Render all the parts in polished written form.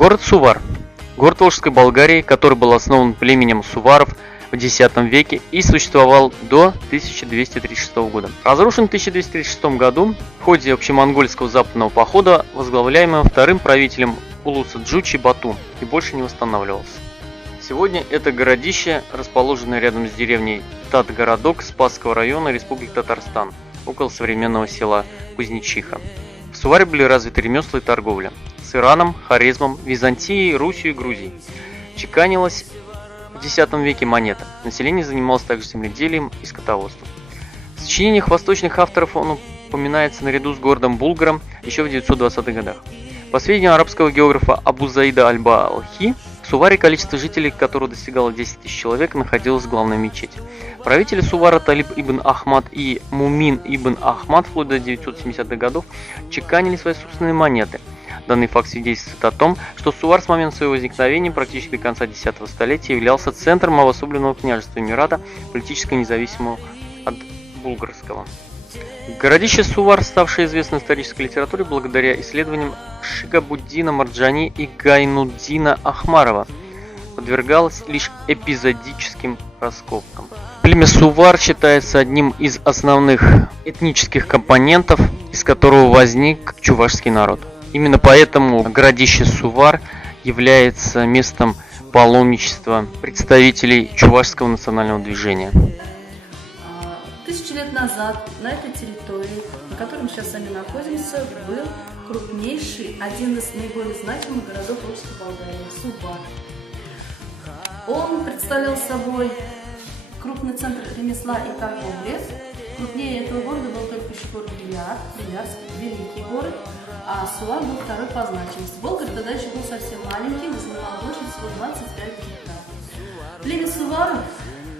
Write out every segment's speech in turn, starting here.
Город Сувар. Город Волжской Болгарии, который был основан племенем суваров в X веке и существовал до 1236 года. Разрушен в 1236 году в ходе общемонгольского западного похода, возглавляемого вторым правителем Улуса Джучи Бату, и больше не восстанавливался. Сегодня это городище, расположенное рядом с деревней Татгородок Спасского района Республики Татарстан, около современного села Кузнечиха. В Суваре были развиты ремесла и торговля с Ираном, Хорезмом, Византией, Русью и Грузией. Чеканилась в X веке монета. Население занималось также земледелием и скотоводством. В сочинениях восточных авторов он упоминается наряду с городом Булгаром еще в 920-х годах. По сведениям арабского географа Абу Заида Аль-Балхи, в Суваре количество жителей, которого достигало 10 тысяч человек, находилась главная мечеть. Правители Сувара Талиб ибн Ахмад и Мумин ибн Ахмад вплоть до 970-х годов чеканили свои собственные монеты. Данный факт свидетельствует о том, что Сувар с момента своего возникновения практически до конца X столетия являлся центром обособленного княжества Эмирата, политически независимого от булгарского. Городище Сувар, ставшее известно в исторической литературе благодаря исследованиям Шигабуддина Марджани и Гайнуддина Ахмарова, подвергалось лишь эпизодическим раскопкам. Племя Сувар считается одним из основных этнических компонентов, из которого возник чувашский народ. Именно поэтому городище Сувар является местом паломничества представителей чувашского национального движения. 1000 лет назад на этой территории, на которой мы сейчас с вами находимся, был крупнейший, один из наиболее значимых городов Волжской Болгарии – Сувар. Он представлял собой крупный центр ремесла и торговли. Крупнее этого города был только еще город Белярск, великий город, а Сувар был второй по значимости. Болгар тогда еще был совсем маленький, занимал площадь всего 25 гектаров. Племя Суваров,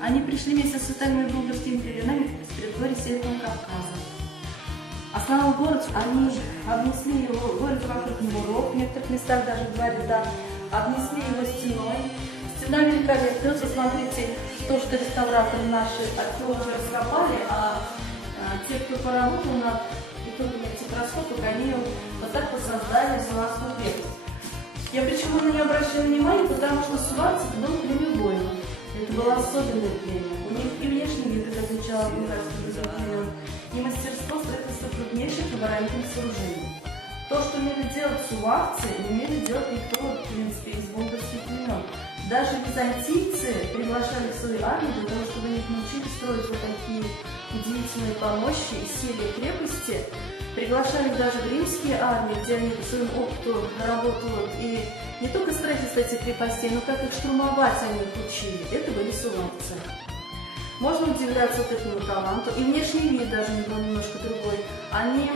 они пришли вместе с остальными булгарскими племенами с территории Северного Кавказа. Основной город, они обнесли его, город вокруг муров, в некоторых местах даже в 2 ряда, обнесли его стеной. Стена великолепная, посмотрите, то, что реставраторы наши археологи раскопали, а те, кто поработал над итогами этих раскопок, они вот так вот создали Суварскую крепость. Я почему на нее обращаю внимание, потому что суварцы был племя воинов. Это было особенное племя. У них и внешний вид отличал от булгарских племен, и мастерство строительства крупнейших оборонительных сооружений. То, что умели делать суварцы, не умели делать никто, в принципе, из булгарских племен. Даже византийцы приглашали в свою армию для того, чтобы они научились строить вот такие удивительные помощи и силы крепости. Приглашали даже в римские армии, где они по своему опыту работают и не только строительство этих крепостей, но как их штурмовать они их учили. Это были суварцы. Можно удивляться вот этому таланту. И внешний вид даже был немножко другой. Они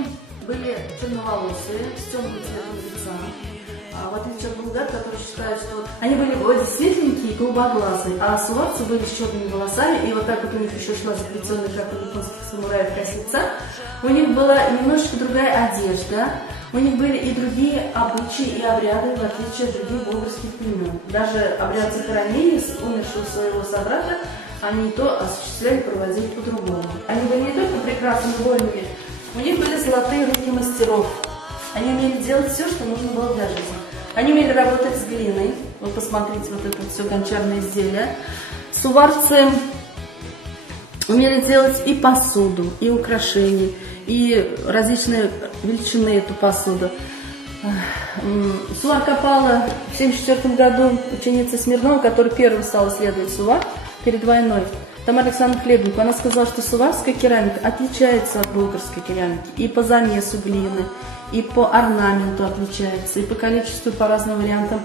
были черноволосые, с темным цветом лица. В отличие от булгар, которые считают, что они были вроде светленькие и голубоглазые, а суварцы были с черными волосами, и вот так вот у них еще шла заплетенная, как у японских самураев, косица. У них была немножечко другая одежда, у них были и другие обычаи и обряды, в отличие от других булгарских племен. Даже обряд захоронения умершего своего собрата они то осуществляли, проводили по-другому. Они были не только прекрасными воинами, у них были золотые руки мастеров. Они умели делать все, что нужно было для жизни. Они умели работать с глиной. Вот посмотрите, вот это все гончарное изделие. Суварцы умели делать и посуду, и украшения, и различные величины эту посуду. Сувар копала в 1974 году ученица Смирнова, которая первой стала исследовать Сувар перед войной. Тамара Александровна Хлебникова, она сказала, что суварская керамика отличается от булгарской керамики и по замесу глины, и по орнаменту отличается, и по количеству, по разным вариантам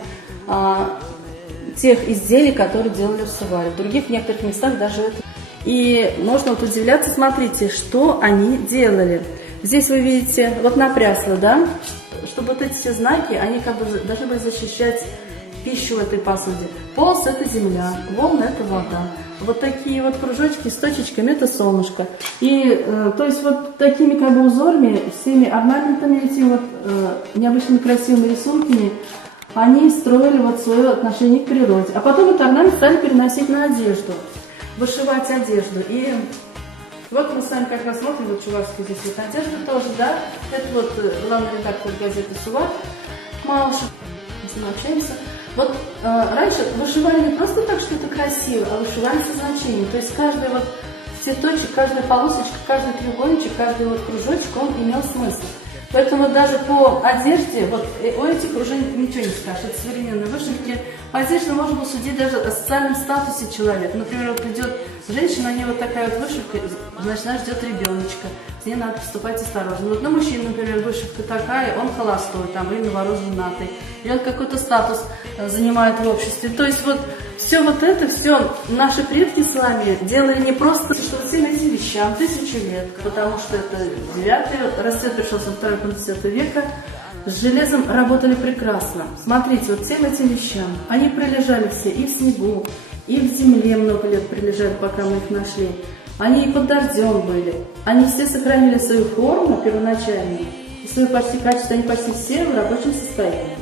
тех изделий, которые делали в Суваре. В других, в некоторых местах даже это. И можно вот удивляться, смотрите, что они делали. Здесь вы видите, вот напрясло, да, чтобы вот эти все знаки, они как бы должны были защищать пищу в этой посуде. Полос – это земля, волны – это вода. Вот такие вот кружочки с точечками – это солнышко. И, то есть, вот такими как бы узорами, всеми орнаментами, этими вот необычными красивыми рисунками, они строили вот свое отношение к природе. А потом этот орнамент стали переносить на одежду, вышивать одежду. И вот мы с вами как раз смотрим, вот чувашская здесь вот одежда тоже, да. Это вот главный редактор газеты «Сувар» Малышев. В мы с ним общаемся. Вот раньше вышивали не просто так, что это красиво, а вышивали со значением. То есть каждый вот цветочек, каждая полосочка, каждый треугольничек, каждый вот кружочек, он имел смысл. Поэтому даже по одежде, вот у этих уже ничего не скажешь, это современные вышивки. По одежде можно было судить даже о социальном статусе человека. Например, вот идет женщина, у нее вот такая вот вышивка, значит, она ждет ребеночка, с ней надо поступать осторожно. Вот на мужчине, например, вышивка такая, он холостой, там, или наоборот женатый, или он какой-то статус занимает в обществе. То есть вот все вот это, все наши предки с вами делали не просто, что всем этим вещам 1000 лет, потому что это 9-й, расцвет пришелся во 2-й половине 10 века, с железом работали прекрасно. Смотрите, вот всем этим вещам, они пролежали все и в снегу, и в земле много лет пролежали, пока мы их нашли. Они и под дождем были. Они все сохранили свою форму первоначальную, и свое почти качество, они почти все в рабочем состоянии.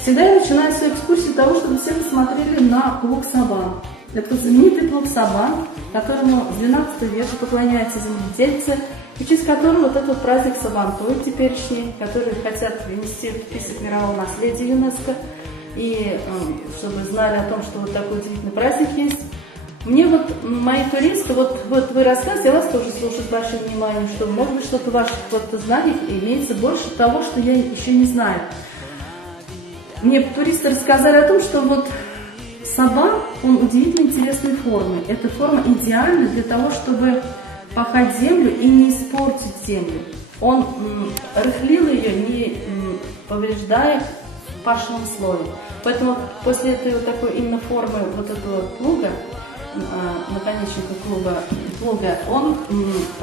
Всегда я начинаю свою экскурсию с того, чтобы все посмотрели на плуг Сабан. Это вот знаменитый плуг Сабан, которому с 12 века поклоняются земледельцы, в честь которого вот этот праздник Сабантуй теперешний, который хотят внести в список мирового наследия ЮНЕСКО, и чтобы знали о том, что вот такой удивительный праздник есть. Мне вот мои туристы, вот вы рассказываете, я вас тоже слушаю с большим вниманием, что может быть что-то в ваших вот знаниях имеется больше того, что я еще не знаю. Мне туристы рассказали о том, что вот Сабан, он удивительно интересной формы. Эта форма идеальна для того, чтобы пахать землю и не испортить землю. Он рыхлил ее, не повреждая в пашном слое. Поэтому после этой вот такой именно формы вот этого плуга, наконечника плуга, он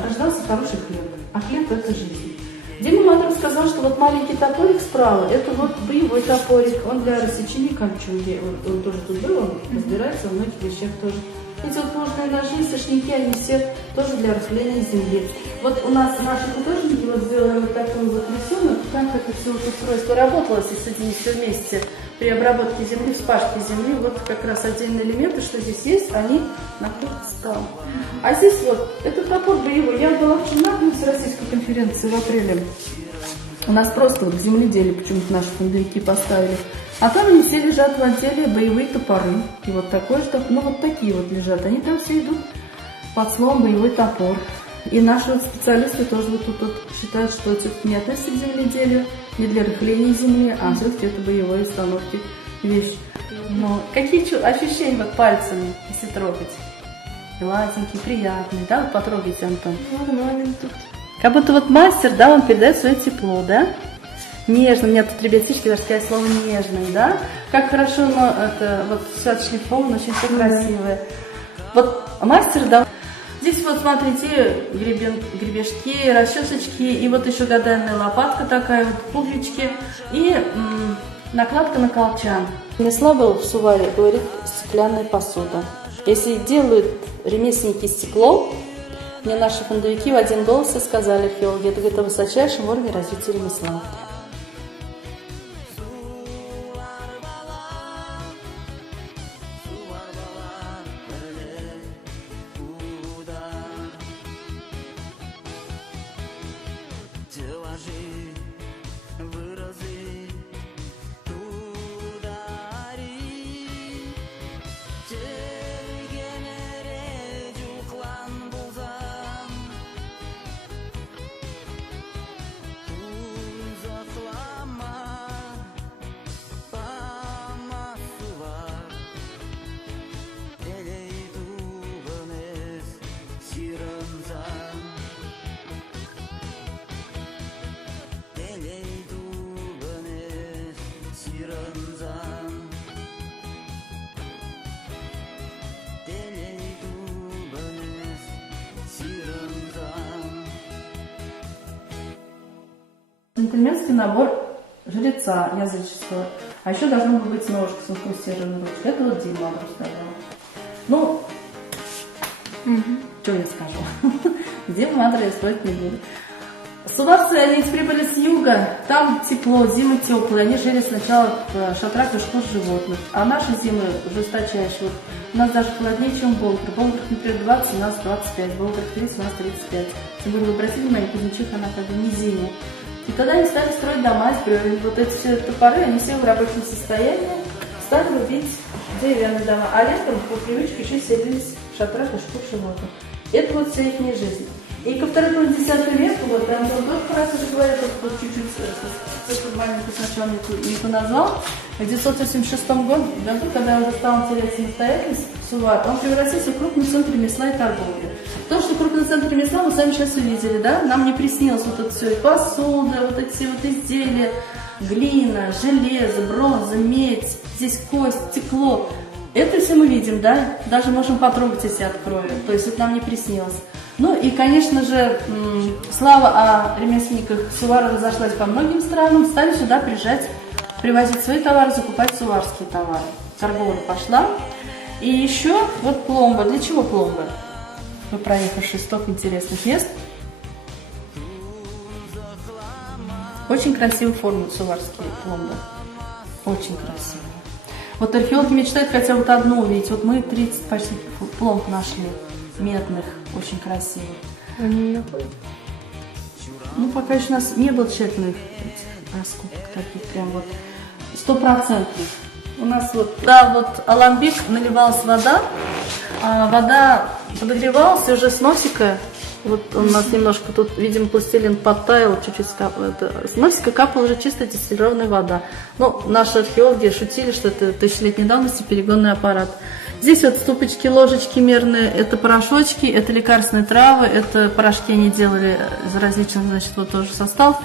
рождался хороший хлеб. А хлеб – это жизнь. Дима Матров сказал, что вот маленький топорик справа – это вот боевой топорик. Он для рассечения кольчуги. Он тоже тут был, он разбирается во многих вещах тоже. Эти вот ложные ножи, сошники, они все тоже для рыхления земли. Вот у нас наши художники вот сделали вот такой вот рисунок, как это все вот устройство работало, если соединить все вместе при обработке земли, вспашке земли. Вот как раз отдельные элементы, что здесь есть, они находятся там. А здесь вот, это топор боевой. Я была вчера на всероссийской конференции в апреле. У нас просто вот в земледелии почему-то наши фондовики поставили. А там они все лежат в отделе боевые топоры. И вот такой же, ну вот такие вот лежат. Они там все идут под словом боевой топор. И наши вот специалисты тоже вот тут вот считают, что это не относится к земледелию, не для рыхления земли, а все-таки это боевые установки вещь. Но какие ощущения вот пальцами, если трогать? Гладенькие, приятные, да? Вот потрогайте, Антон. Как будто вот мастер, да, он передает свое тепло, да? Нежно, у меня тут ребятишки даже сказали слово нежный, да? Как хорошо, но это вот все отшлифовано, очень все красивое. Вот мастер, да. Здесь вот смотрите, гребешки, расчесочки, и вот еще гадальная лопатка такая, вот пуговички, и накладка на колчан. Ремесла был в Суваре, говорит, стеклянная посуда. Если делают ремесленники стекло, мне наши фондовики в один голос и сказали, археологи, это говорит о высочайшем уровне развития ремесла. Джентльменский набор жреца языческого. А еще должно быть ножка с инкрустированной ручкой. Это вот Дима рассказал. Ну, что я скажу? Дима Мадра я строить не буду. Суварцы, они прибыли с юга, там тепло, зимы теплые. Они жили сначала в шатрах и шкур животных. А наши зимы жесточайшие. У нас даже холоднее, чем в Болграх. В Болграх, например, 20, у нас 25. В Болграх 30, у нас 35. Тем более, вы обратили внимание, Кузнечиха, она как бы не зимняя. И когда они стали строить дома из бревен, вот эти все топоры, они все в рабочем состоянии, стали рубить деревянные дома. А летом по привычке еще селились в шатрах и шкуршинотах. Это вот вся их жизнь. И ко второму 10 веку, вот Антон тоже раз уже говорит, вот чуть-чуть маленькую сначала не назвал, в 986 году, когда уже стал терять самостоятельность, Сувар, он превратился в крупный центр ремесла и торговли. То, что крупный центр ремесла, мы сами сейчас увидели, да, нам не приснилось вот это все, и посуда, вот эти все вот изделия, глина, железо, бронза, медь, здесь кость, стекло. Это все мы видим, да, даже можем потрогать, если откроем, то есть это нам не приснилось. Ну и, конечно же, слава о ремесленниках Сувара разошлась по многим странам, стали сюда приезжать, привозить свои товары, закупать суварские товары. Торговля пошла. И еще вот пломба. Для чего пломба? Мы проехавшие столько интересных мест. Очень красивую форму суварские пломбы. Очень красивые. Вот археологи мечтают хотя бы вот одну увидеть. Вот мы 30 почти пломб нашли. Медных, очень красивых. Они не находят? Ну, пока еще у нас не было тщательных раскопок таких прям вот 100%. У нас вот, да, вот аламбик, наливалась вода, а вода подогревалась, и уже с носика, вот у нас немножко тут, видимо, пластилин подтаял, чуть-чуть с носика капала уже чистая дистиллированная вода. Ну, наши археологи шутили, что это тысячелетней давности перегонный аппарат. Здесь вот ступочки, ложечки мерные, это порошочки, это лекарственные травы, это порошки они делали из различных, значит, вот тоже состав.